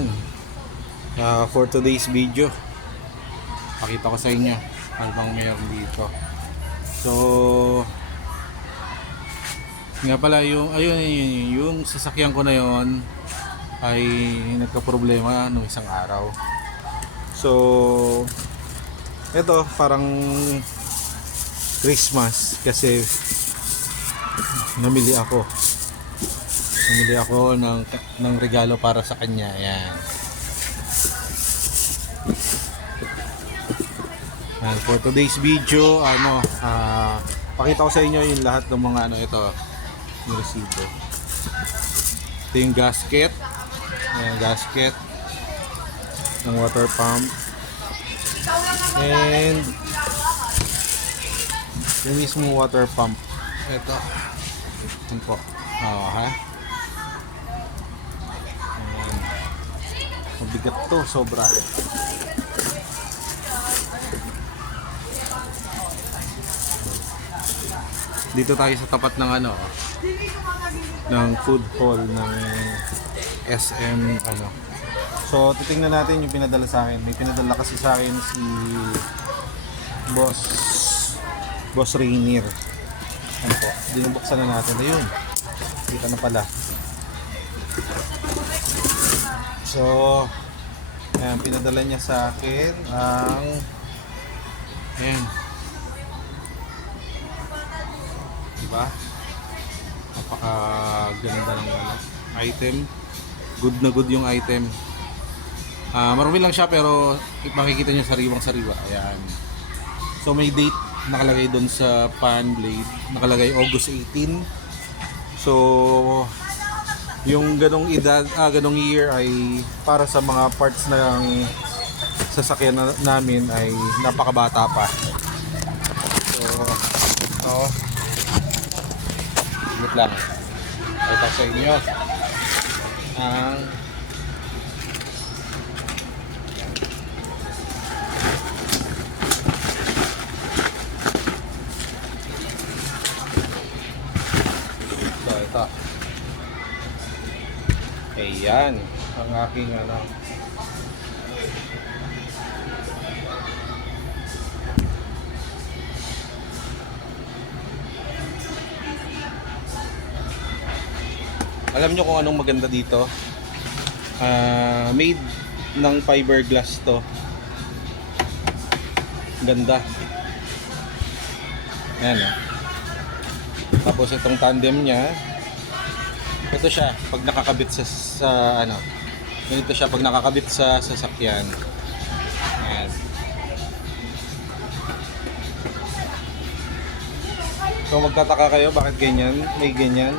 Ayan, for today's video pakita ko sa inyo ano bang meron dito. So nga pala yung yung sasakyan ko na yon ay nagka-problema nung isang araw. So ito parang Christmas kasi namili ako ng regalo para sa kanya. Ayan. And for today's video, pakita ko sa inyo yung lahat ng mga ito, yung resibo. Ito yung gasket. Ayan, gasket ng water pump. And yung mismo water pump. Ito. Ito po. Ha? Mabigat to, sobra. Dito tayo sa tapat ng ng food hall ng SM So titingnan natin yung pinadala sa akin. May pinadala kasi sa akin si Boss Rainier. Ano po? Dinubuksan na natin. Ayun. Dito na pala. So, ayan, pinadala niya sa akin ang ayan. Diba? Napakaganda ng item. Good na good yung item. Marami lang siya pero makikita niyo sariwang-sariwa. Ayan. So, may date nakalagay doon sa fan blade. Nakalagay August 18. So, yung ganong edad, ganong year ay para sa mga parts ng sasakyan namin ay napakabata pa. So, wait lang. Ito sa inyo ang so ito. Ayan, ang aking alam nyo kung anong maganda dito. Made ng fiberglass to. Ganda. Ayan. Tapos itong tandem niya, ito siya pag nakakabit sa ganito siya pag nakakabit sa sasakyan. Ayan. So magtataka kayo bakit ganyan, may ganyan.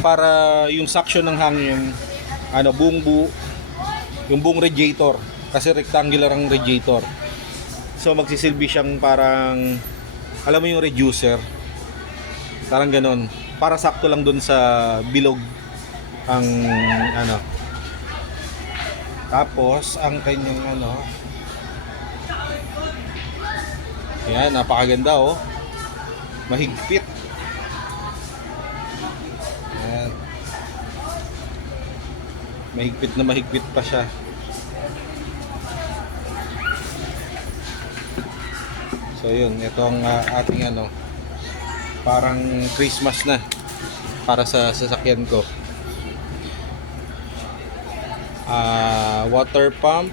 Para yung suction ng hangin, buong radiator, kasi rectangular ang radiator. So magsisilbi siyang parang, alam mo yung reducer, parang ganon, para sakto lang dun sa bilog ang tapos ang kanyang ayan, napakaganda mahigpit. Ayan. Mahigpit pa siya. So yun, ito ang ating parang Christmas na para sa sasakyan ko. Water pump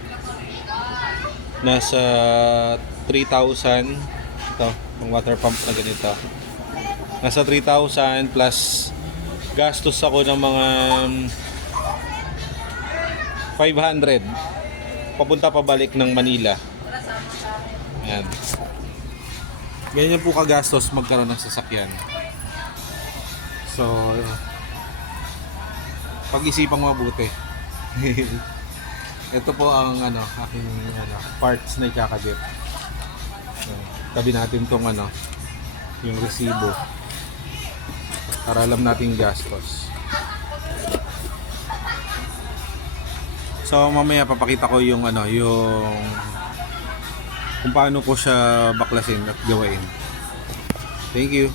nasa 3,000. Ito, yung water pump na ganito. Nasa 3,000 plus gastos ako ng mga 500 papunta pabalik ng Manila. Ayan. Ganyan po kagastos magkaroon ng sasakyan. So pag-isipang mabuti. Ito po ang aking parts na ikakabit. So, tabi natin tong yung resibo para alam natin gastos. So mamaya papakita ko yung kung paano ko siya baklasin at gawain. Thank you.